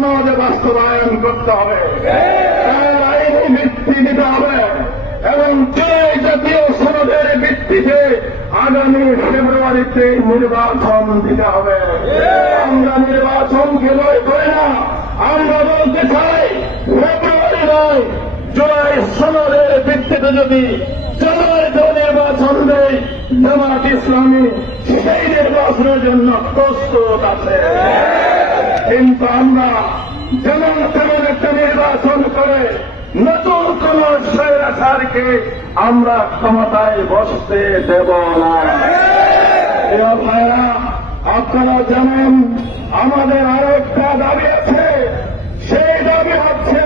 সনদ বাস্তবায়ন করতে হবে। তার আইনি ভিত্তি দিতে হবে এবং সেই জাতীয় সনদের ভিত্তিতে আগামী ফেব্রুয়ারিতে নির্বাচন দিতে হবে। আমরা নির্বাচনকে লয় করি না, আমরা বলতে চাই ফেব্রুয়ারি নয়, জুলাই সনদের ভিত্তিতে যদি জামায়াত নির্বাচন দেয়, জামাত ইসলামী সেই নির্বাচনের জন্য প্রস্তুত আছে। কিন্তু আমরা যেমন তেমন একটা নির্বাচন করে নতুন কোন স্বৈরাচারকে আমরা ক্ষমতায় বসতে দেব না। ভাইরা আপনারা জানেন, আমাদের আরেকটা দাবি আছে। সেই দাবি হচ্ছে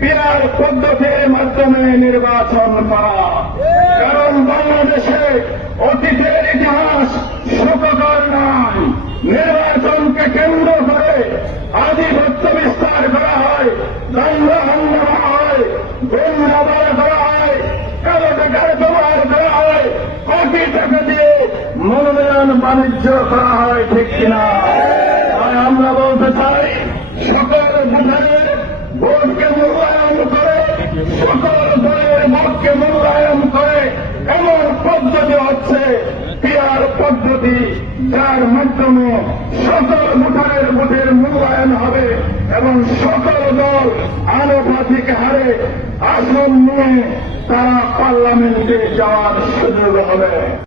পিয়ার পদ্ধতির মাধ্যমে নির্বাচন করা। কারণ বাংলাদেশে অতীতের ইতিহাস সুখকর নয়। নির্বাচনকে কেন্দ্র মনোনয়ন বাণিজ্য করা হয়, ঠিক কিনা? আমরা বলতে চাই, সকল ভোটকে মূল্যায়ন করে, সকল দলের ভোটকে মূল্যায়ন করে, এমন পদ্ধতি হচ্ছে, পিয়ার পদ্ধতি, যার মাধ্যমে সকল ভোটারের ভোটের মূল্যায়ন হবে এবং সকল দল আনুপাতিক হারে আসন নিয়ে তারা পার্লামেন্টে যাওয়ার সুযোগ হবে।